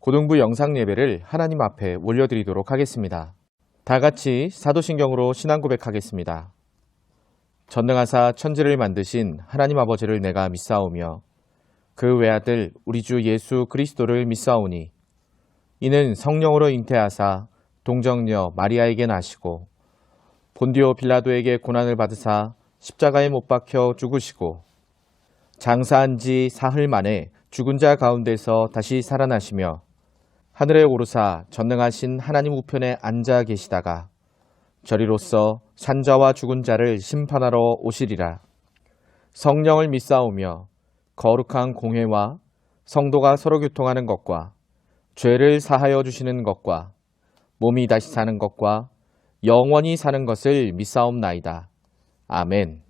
고등부 영상 예배를 하나님 앞에 올려드리도록 하겠습니다. 다 같이 사도신경으로 신앙 고백하겠습니다. 전능하사 천지를 만드신 하나님 아버지를 내가 믿사오며 그 외아들 우리 주 예수 그리스도를 믿사오니 이는 성령으로 잉태하사 동정녀 마리아에게 나시고 본디오 빌라도에게 고난을 받으사 십자가에 못 박혀 죽으시고 장사한 지 사흘 만에 죽은 자 가운데서 다시 살아나시며 하늘에 오르사 전능하신 하나님 우편에 앉아 계시다가 저리로서 산자와 죽은 자를 심판하러 오시리라. 성령을 믿사오며 거룩한 공회와 성도가 서로 교통하는 것과 죄를 사하여 주시는 것과 몸이 다시 사는 것과 영원히 사는 것을 믿사옵나이다. 아멘.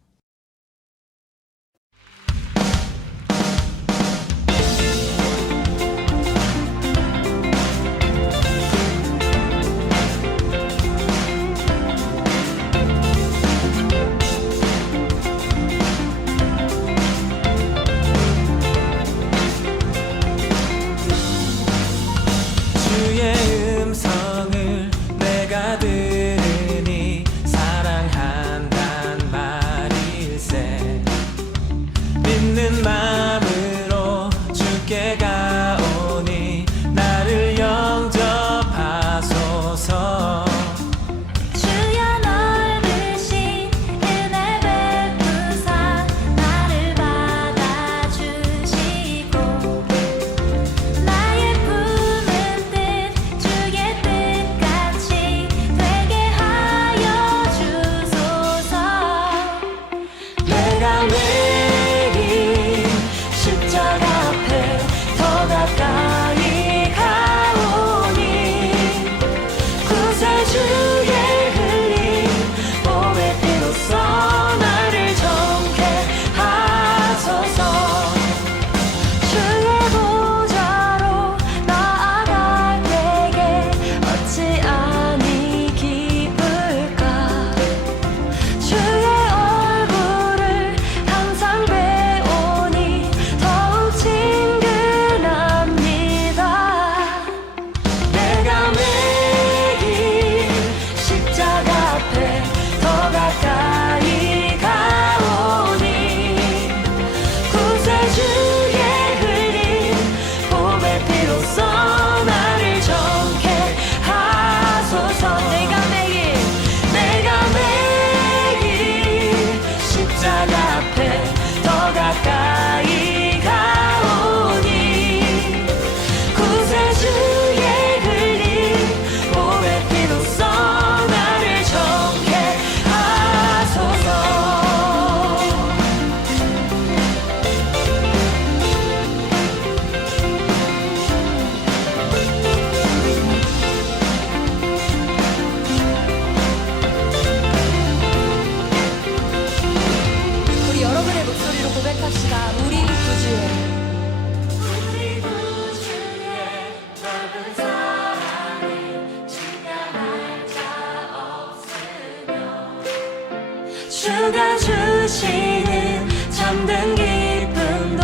주가 주시는 참된 기쁨도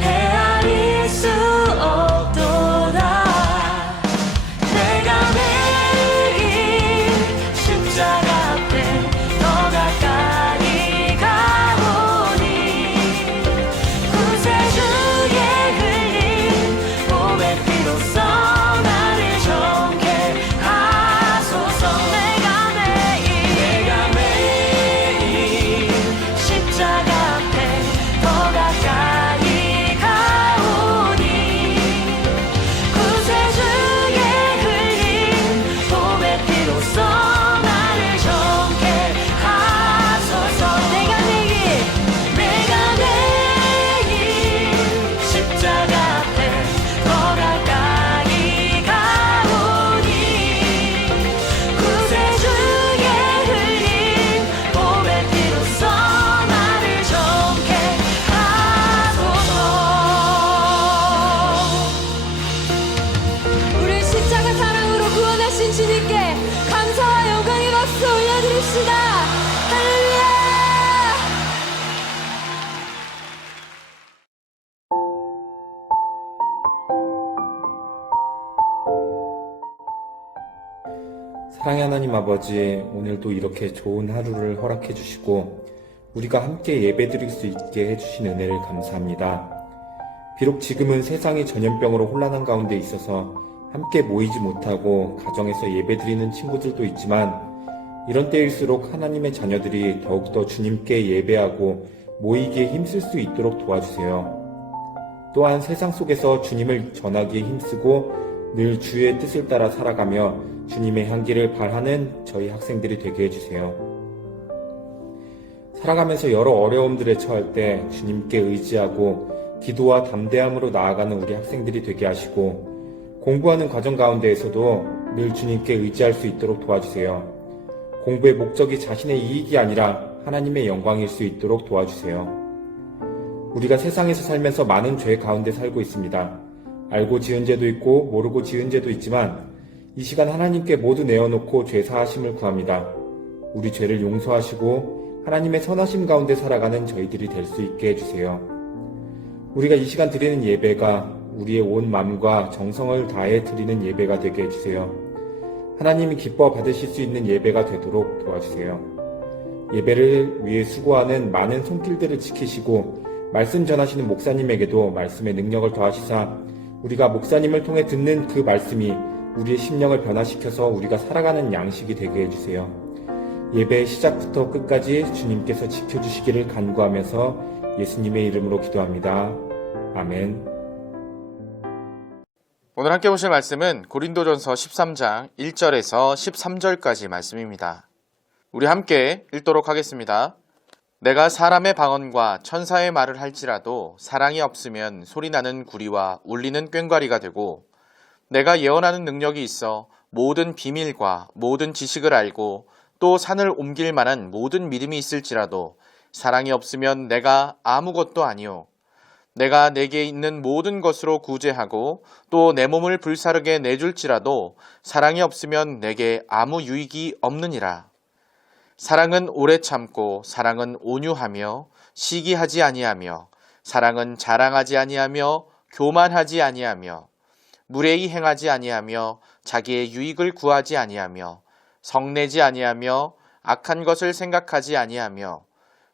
헤아릴 수 없도다. 내가 매일 십자가 앞에 더 가까이 가보니 구세주의 흘린 몸의 피로써 나를 정케 하소서. 내가 매일 십자가 앞에 더 가까이 가오니 구세주의 흘린 몸의 피로써 나를 정케 하소서. 내가 매일 십자가 앞에 더 가까이 가오니 구세주의 흘린 몸의 피로써 나를 정케 하소서. 우리 십자가 사랑으로 구원하신 주님께 감사와 영광의 박수 올려드립시다. 할렐루야. 사랑의 하나님 아버지, 오늘도 이렇게 좋은 하루를 허락해 주시고 우리가 함께 예배드릴 수 있게 해주신 은혜를 감사합니다. 비록 지금은 세상이 전염병으로 혼란한 가운데 있어서 함께 모이지 못하고 가정에서 예배드리는 친구들도 있지만 이런 때일수록 하나님의 자녀들이 더욱더 주님께 예배하고 모이기에 힘쓸 수 있도록 도와주세요. 또한 세상 속에서 주님을 전하기에 힘쓰고 늘 주의 뜻을 따라 살아가며 주님의 향기를 발하는 저희 학생들이 되게 해주세요. 살아가면서 여러 어려움들에 처할 때 주님께 의지하고 기도와 담대함으로 나아가는 우리 학생들이 되게 하시고 공부하는 과정 가운데에서도 늘 주님께 의지할 수 있도록 도와주세요. 공부의 목적이 자신의 이익이 아니라 하나님의 영광일 수 있도록 도와주세요. 우리가 세상에서 살면서 많은 죄 가운데 살고 있습니다. 알고 지은 죄도 있고 모르고 지은 죄도 있지만 이 시간 하나님께 모두 내어놓고 죄 사하심을 구합니다. 우리 죄를 용서하시고 하나님의 선하심 가운데 살아가는 저희들이 될 수 있게 해주세요. 우리가 이 시간 드리는 예배가 우리의 온 마음과 정성을 다해 드리는 예배가 되게 해주세요. 하나님이 기뻐 받으실 수 있는 예배가 되도록 도와주세요. 예배를 위해 수고하는 많은 손길들을 지키시고 말씀 전하시는 목사님에게도 말씀의 능력을 더하시사 우리가 목사님을 통해 듣는 그 말씀이 우리의 심령을 변화시켜서 우리가 살아가는 양식이 되게 해주세요. 예배의 시작부터 끝까지 주님께서 지켜주시기를 간구하면서 예수님의 이름으로 기도합니다. 아멘. 오늘 함께 보실 말씀은 고린도전서 13장 1절에서 13절까지 말씀입니다. 우리 함께 읽도록 하겠습니다. 내가 사람의 방언과 천사의 말을 할지라도 사랑이 없으면 소리나는 구리와 울리는 꽹과리가 되고 내가 예언하는 능력이 있어 모든 비밀과 모든 지식을 알고 또 산을 옮길 만한 모든 믿음이 있을지라도 사랑이 없으면 내가 아무것도 아니요 내가 내게 있는 모든 것으로 구제하고 또 내 몸을 불사르게 내줄지라도 사랑이 없으면 내게 아무 유익이 없느니라. 사랑은 오래 참고 사랑은 온유하며 시기하지 아니하며 사랑은 자랑하지 아니하며 교만하지 아니하며 무례히 행하지 아니하며 자기의 유익을 구하지 아니하며 성내지 아니하며 악한 것을 생각하지 아니하며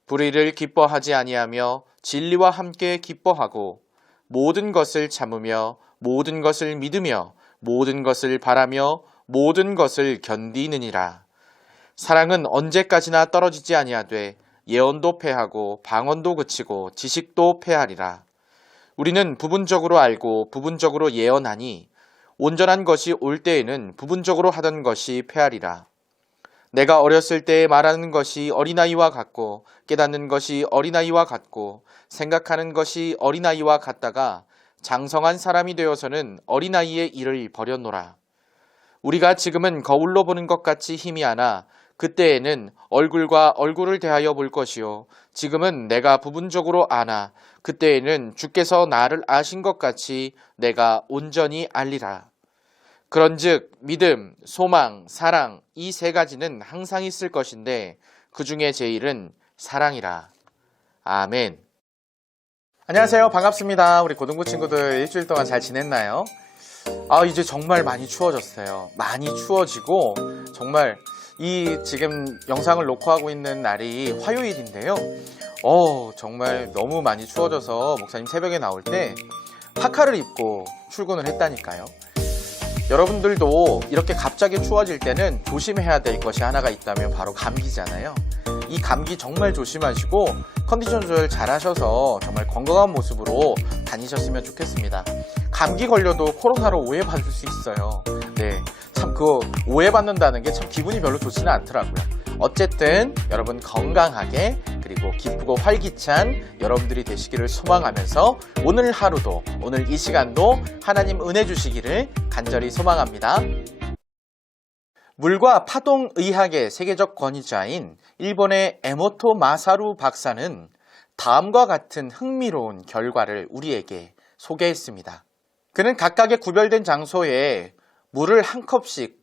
불의를 기뻐하지 아니하며 진리와 함께 기뻐하고 모든 것을 참으며 모든 것을 믿으며 모든 것을 바라며 모든 것을 견디느니라. 사랑은 언제까지나 떨어지지 아니하되 예언도 패하고 방언도 그치고 지식도 패하리라. 우리는 부분적으로 알고 부분적으로 예언하니 온전한 것이 올 때에는 부분적으로 하던 것이 패하리라. 내가 어렸을 때에 말하는 것이 어린아이와 같고 깨닫는 것이 어린아이와 같고 생각하는 것이 어린아이와 같다가 장성한 사람이 되어서는 어린아이의 일을 버렸노라. 우리가 지금은 거울로 보는 것 같이 희미하나 그때에는 얼굴과 얼굴을 대하여 볼 것이요 지금은 내가 부분적으로 아나 그때에는 주께서 나를 아신 것 같이 내가 온전히 알리라. 그런즉 믿음, 소망, 사랑 이 세 가지는 항상 있을 것인데 그 중에 제일은 사랑이라. 아멘. 안녕하세요. 반갑습니다. 우리 고등부 친구들 일주일 동안 잘 지냈나요? 이제 정말 많이 추워졌어요. 많이 추워지고 정말 이 지금 영상을 녹화하고 있는 날이 화요일인데요. 정말 너무 많이 추워져서 목사님 새벽에 나올 때 파카를 입고 출근을 했다니까요. 여러분들도 이렇게 갑자기 추워질 때는 조심해야 될 것이 하나가 있다면 바로 감기잖아요. 이 감기 정말 조심하시고 컨디션 조절 잘 하셔서 정말 건강한 모습으로 다니셨으면 좋겠습니다. 감기 걸려도 코로나로 오해받을 수 있어요. 네, 참 그거 오해받는다는 게 참 기분이 별로 좋지는 않더라고요. 어쨌든 여러분 건강하게 그리고 기쁘고 활기찬 여러분들이 되시기를 소망하면서 오늘 하루도 오늘 이 시간도 하나님 은혜 주시기를 간절히 소망합니다. 물과 파동 의학의 세계적 권위자인 일본의 에모토 마사루 박사는 다음과 같은 흥미로운 결과를 우리에게 소개했습니다. 그는 각각의 구별된 장소에 물을 한 컵씩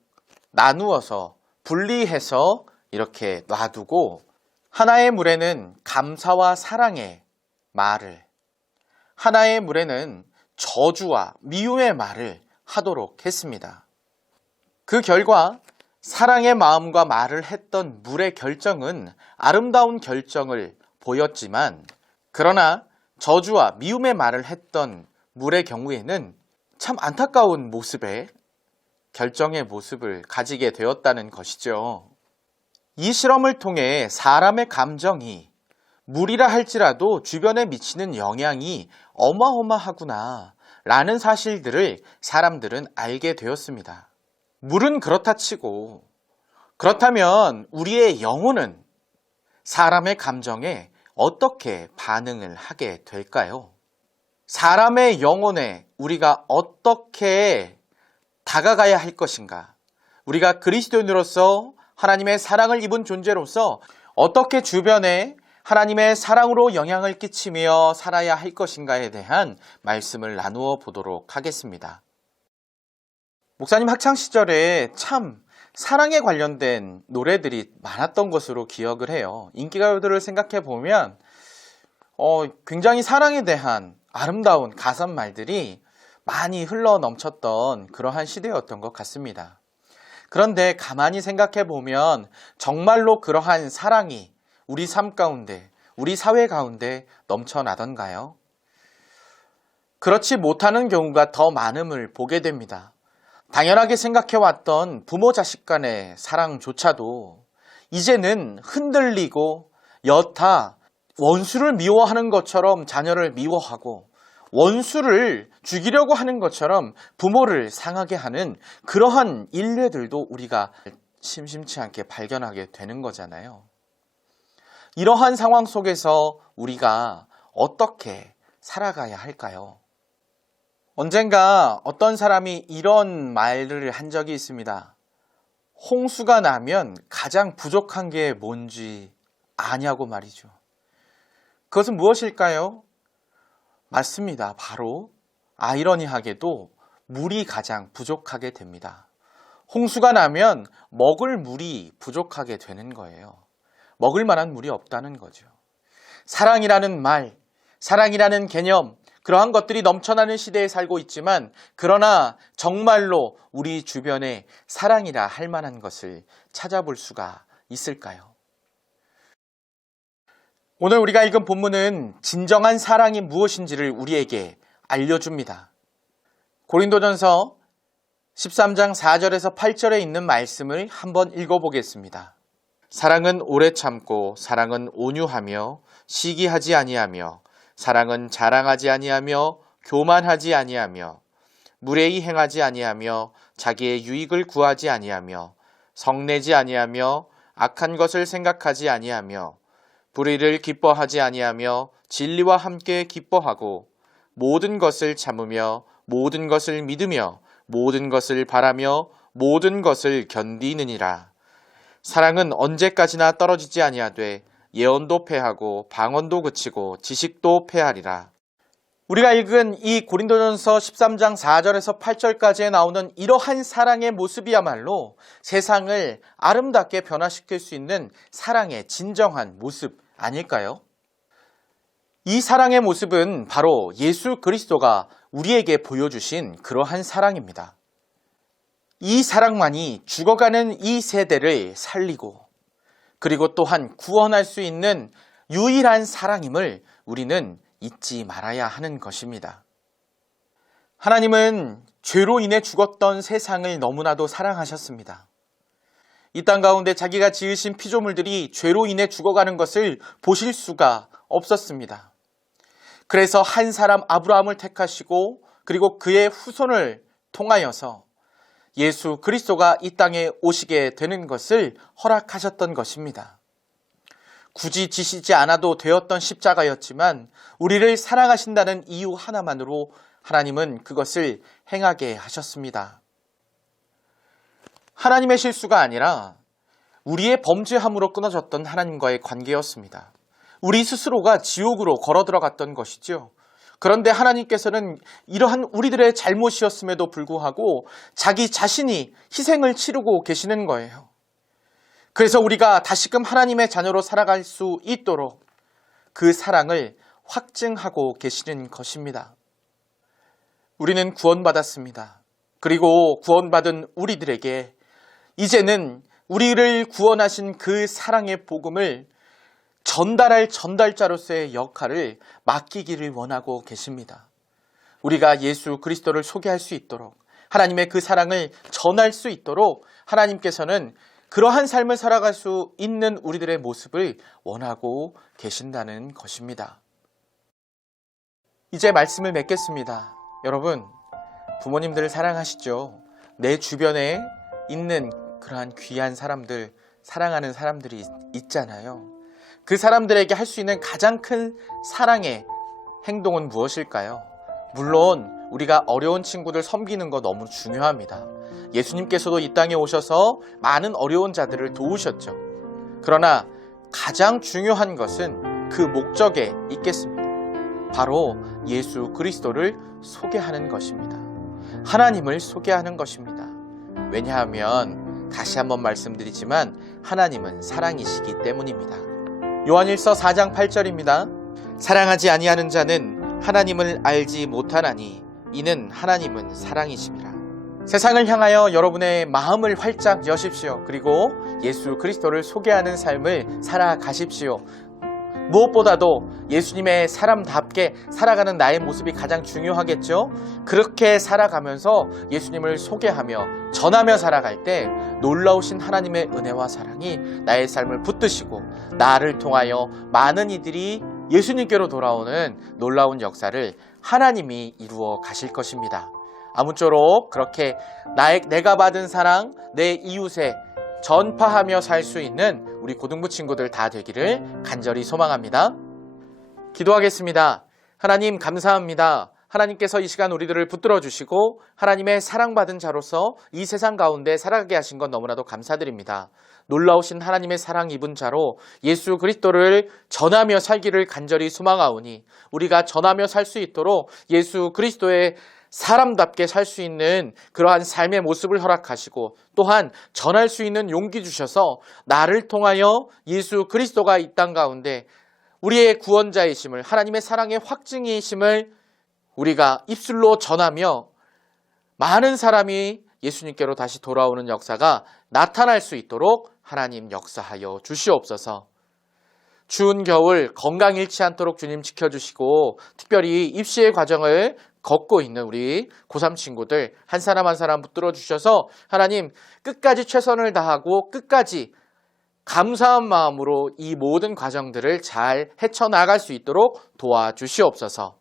나누어서 분리해서 이렇게 놔두고 하나의 물에는 감사와 사랑의 말을, 하나의 물에는 저주와 미움의 말을 하도록 했습니다. 그 결과 사랑의 마음과 말을 했던 물의 결정은 아름다운 결정을 보였지만, 그러나 저주와 미움의 말을 했던 물의 경우에는 참 안타까운 모습의 결정의 모습을 가지게 되었다는 것이죠. 이 실험을 통해 사람의 감정이 물이라 할지라도 주변에 미치는 영향이 어마어마하구나 라는 사실들을 사람들은 알게 되었습니다. 물은 그렇다 치고, 그렇다면 우리의 영혼은 사람의 감정에 어떻게 반응을 하게 될까요? 사람의 영혼에 우리가 어떻게 다가가야 할 것인가? 우리가 그리스도인으로서 하나님의 사랑을 입은 존재로서 어떻게 주변에 하나님의 사랑으로 영향을 끼치며 살아야 할 것인가에 대한 말씀을 나누어 보도록 하겠습니다. 목사님 학창 시절에 참 사랑에 관련된 노래들이 많았던 것으로 기억을 해요. 인기가요들을 생각해 보면 굉장히 사랑에 대한 아름다운 가사말들이 많이 흘러 넘쳤던 그러한 시대였던 것 같습니다. 그런데 가만히 생각해 보면 정말로 그러한 사랑이 우리 삶 가운데, 우리 사회 가운데 넘쳐나던가요? 그렇지 못하는 경우가 더 많음을 보게 됩니다. 당연하게 생각해왔던 부모 자식 간의 사랑조차도 이제는 흔들리고 여타 원수를 미워하는 것처럼 자녀를 미워하고 원수를 죽이려고 하는 것처럼 부모를 상하게 하는 그러한 일례들도 우리가 심심치 않게 발견하게 되는 거잖아요. 이러한 상황 속에서 우리가 어떻게 살아가야 할까요? 언젠가 어떤 사람이 이런 말을 한 적이 있습니다. 홍수가 나면 가장 부족한 게 뭔지 아냐고 말이죠. 그것은 무엇일까요? 맞습니다. 바로 아이러니하게도 물이 가장 부족하게 됩니다. 홍수가 나면 먹을 물이 부족하게 되는 거예요. 먹을 만한 물이 없다는 거죠. 사랑이라는 말, 사랑이라는 개념, 그러한 것들이 넘쳐나는 시대에 살고 있지만, 그러나 정말로 우리 주변에 사랑이라 할 만한 것을 찾아볼 수가 있을까요? 오늘 우리가 읽은 본문은 진정한 사랑이 무엇인지를 우리에게 알려줍니다. 고린도전서 13장 4절에서 8절에 있는 말씀을 한번 읽어보겠습니다. 사랑은 오래 참고, 사랑은 온유하며 시기하지 아니하며, 사랑은 자랑하지 아니하며 교만하지 아니하며, 무례히 행하지 아니하며 자기의 유익을 구하지 아니하며, 성내지 아니하며 악한 것을 생각하지 아니하며, 불의를 기뻐하지 아니하며 진리와 함께 기뻐하고, 모든 것을 참으며 모든 것을 믿으며 모든 것을 바라며 모든 것을 견디느니라. 사랑은 언제까지나 떨어지지 아니하되 예언도 패하고 방언도 그치고 지식도 패하리라. 우리가 읽은 이 고린도전서 13장 4절에서 8절까지에 나오는 이러한 사랑의 모습이야말로 세상을 아름답게 변화시킬 수 있는 사랑의 진정한 모습 아닐까요? 이 사랑의 모습은 바로 예수 그리스도가 우리에게 보여주신 그러한 사랑입니다. 이 사랑만이 죽어가는 이 세대를 살리고, 그리고 또한 구원할 수 있는 유일한 사랑임을 우리는 잊지 말아야 하는 것입니다. 하나님은 죄로 인해 죽었던 세상을 너무나도 사랑하셨습니다. 이 땅 가운데 자기가 지으신 피조물들이 죄로 인해 죽어가는 것을 보실 수가 없었습니다. 그래서 한 사람 아브라함을 택하시고, 그리고 그의 후손을 통하여서 예수 그리스도가 이 땅에 오시게 되는 것을 허락하셨던 것입니다. 굳이 지시지 않아도 되었던 십자가였지만 우리를 사랑하신다는 이유 하나만으로 하나님은 그것을 행하게 하셨습니다. 하나님의 실수가 아니라 우리의 범죄함으로 끊어졌던 하나님과의 관계였습니다. 우리 스스로가 지옥으로 걸어 들어갔던 것이죠. 그런데 하나님께서는 이러한 우리들의 잘못이었음에도 불구하고 자기 자신이 희생을 치르고 계시는 거예요. 그래서 우리가 다시금 하나님의 자녀로 살아갈 수 있도록 그 사랑을 확증하고 계시는 것입니다. 우리는 구원받았습니다. 그리고 구원받은 우리들에게 이제는 우리를 구원하신 그 사랑의 복음을 전달할 전달자로서의 역할을 맡기기를 원하고 계십니다. 우리가 예수 그리스도를 소개할 수 있도록, 하나님의 그 사랑을 전할 수 있도록 하나님께서는 그러한 삶을 살아갈 수 있는 우리들의 모습을 원하고 계신다는 것입니다. 이제 말씀을 맺겠습니다. 여러분, 부모님들을 사랑하시죠? 내 주변에 있는 그러한 귀한 사람들, 사랑하는 사람들이 있잖아요. 그 사람들에게 할 수 있는 가장 큰 사랑의 행동은 무엇일까요? 물론 우리가 어려운 친구들 섬기는 거 너무 중요합니다. 예수님께서도 이 땅에 오셔서 많은 어려운 자들을 도우셨죠. 그러나 가장 중요한 것은 그 목적에 있겠습니다. 바로 예수 그리스도를 소개하는 것입니다. 하나님을 소개하는 것입니다. 왜냐하면 다시 한번 말씀드리지만 하나님은 사랑이시기 때문입니다. 요한일서 4장 8절입니다. 사랑하지 아니하는 자는 하나님을 알지 못하나니 이는 하나님은 사랑이심이라. 세상을 향하여 여러분의 마음을 활짝 여십시오. 그리고 예수 그리스도를 소개하는 삶을 살아가십시오. 무엇보다도 예수님의 사람답게 살아가는 나의 모습이 가장 중요하겠죠. 그렇게 살아가면서 예수님을 소개하며 전하며 살아갈 때 놀라우신 하나님의 은혜와 사랑이 나의 삶을 붙드시고 나를 통하여 많은 이들이 예수님께로 돌아오는 놀라운 역사를 하나님이 이루어 가실 것입니다. 아무쪼록 그렇게 내가 받은 사랑, 내 이웃에 전파하며 살 수 있는 우리 고등부 친구들 다 되기를 간절히 소망합니다. 기도하겠습니다. 하나님 감사합니다. 하나님께서 이 시간 우리들을 붙들어 주시고 하나님의 사랑받은 자로서 이 세상 가운데 살아가게 하신 건 너무나도 감사드립니다. 놀라우신 하나님의 사랑 입은 자로 예수 그리스도를 전하며 살기를 간절히 소망하오니 우리가 전하며 살 수 있도록 예수 그리스도의 사람답게 살 수 있는 그러한 삶의 모습을 허락하시고 또한 전할 수 있는 용기 주셔서 나를 통하여 예수 그리스도가 이 땅 가운데 우리의 구원자이심을, 하나님의 사랑의 확증이심을 우리가 입술로 전하며 많은 사람이 예수님께로 다시 돌아오는 역사가 나타날 수 있도록 하나님 역사하여 주시옵소서. 추운 겨울 건강 잃지 않도록 주님 지켜주시고 특별히 입시의 과정을 걷고 있는 우리 고3 친구들 한 사람 한 사람 붙들어 주셔서 하나님 끝까지 최선을 다하고 끝까지 감사한 마음으로 이 모든 과정들을 잘 헤쳐나갈 수 있도록 도와주시옵소서.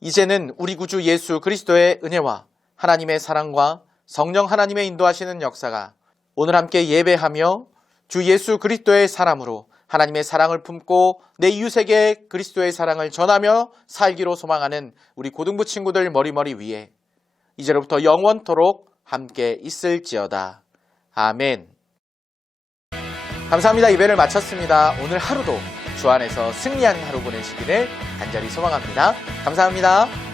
이제는 우리 구주 예수 그리스도의 은혜와 하나님의 사랑과 성령 하나님의 인도하시는 역사가 오늘 함께 예배하며 주 예수 그리스도의 사람으로 하나님의 사랑을 품고 내 이웃에게 그리스도의 사랑을 전하며 살기로 소망하는 우리 고등부 친구들 머리머리 위에 이제로부터 영원토록 함께 있을지어다. 아멘. 감사합니다. 예배를 마쳤습니다. 오늘 하루도 주 안에서 승리하는 하루 보내시기를 간절히 소망합니다. 감사합니다.